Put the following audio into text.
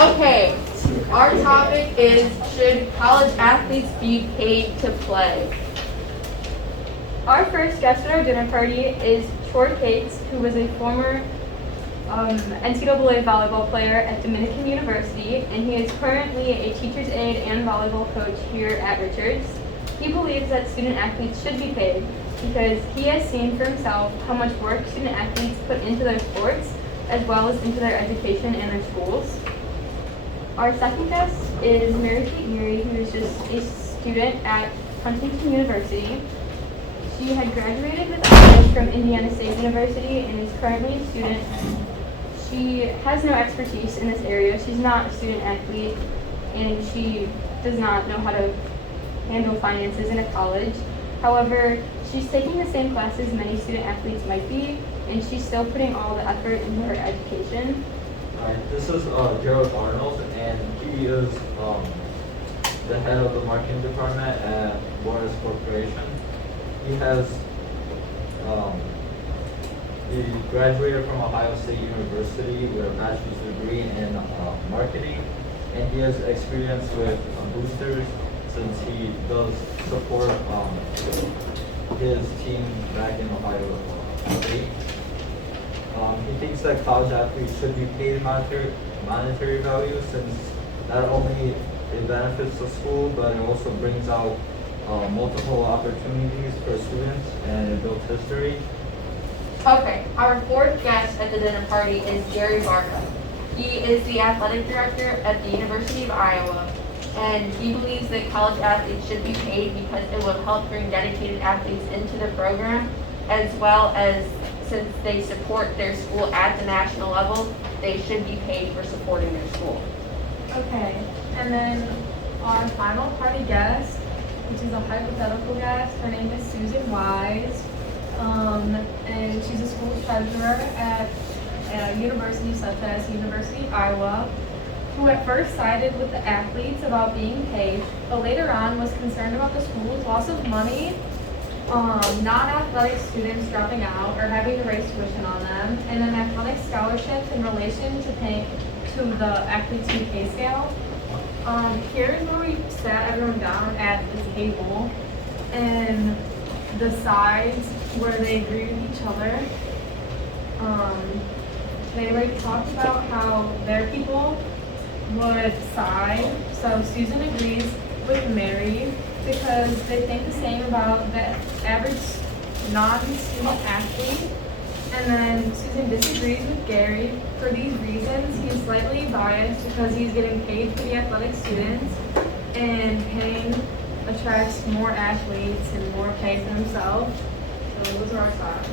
Okay, our topic is, should college athletes be paid to play? Our first guest at our dinner party is Troy Cates, who was a former NCAA volleyball player at Dominican University, and he is currently a teacher's aide and volleyball coach here at Richards. He believes that student athletes should be paid because he has seen for himself how much work student athletes put into their sports as well as into their education and their schools. Our second guest is Mary Kate Neary, who is just a student at Huntington University. She had graduated with honors from Indiana State University and is currently a student. She has no expertise in this area. She's not a student athlete, and she does not know how to handle finances in a college. However, she's taking the same classes many student athletes might be, and she's still putting all the effort into her education. Hi, this is Gerald Arnold, and he is the head of the marketing department at Boris Corporation. He graduated from Ohio State University with a bachelor's degree in marketing, and he has experience with boosters since he does support his team back in Ohio State. He thinks that college athletes should be paid monetary value since not only it benefits the school, but it also brings out multiple opportunities for students and it builds history. Okay, our fourth guest at the dinner party is Jerry Barca. He is the athletic director at the University of Iowa, and he believes that college athletes should be paid because it will help bring dedicated athletes into the program, as well as since they support their school at the national level, they should be paid for supporting their school. Okay, and then our final party guest, which is a hypothetical guest, her name is Susan Wise, and she's a school treasurer at universities such as University of Iowa, who at first sided with the athletes about being paid, but later on was concerned about the school's loss of money, non-athletic students dropping out or having to raise tuition on them, and then athletic scholarships in relation to the athletes' pay scale. Here's where we sat everyone down at the table, and the sides where they agree with each other. They already talked about how their people would side. So Susan agrees with Mary because they think the same about the average non-student athlete. And then Susan disagrees with Gary. For these reasons, he's slightly biased because he's getting paid for the athletic students, and paying attracts more athletes and more pay for himself. So those are our sides.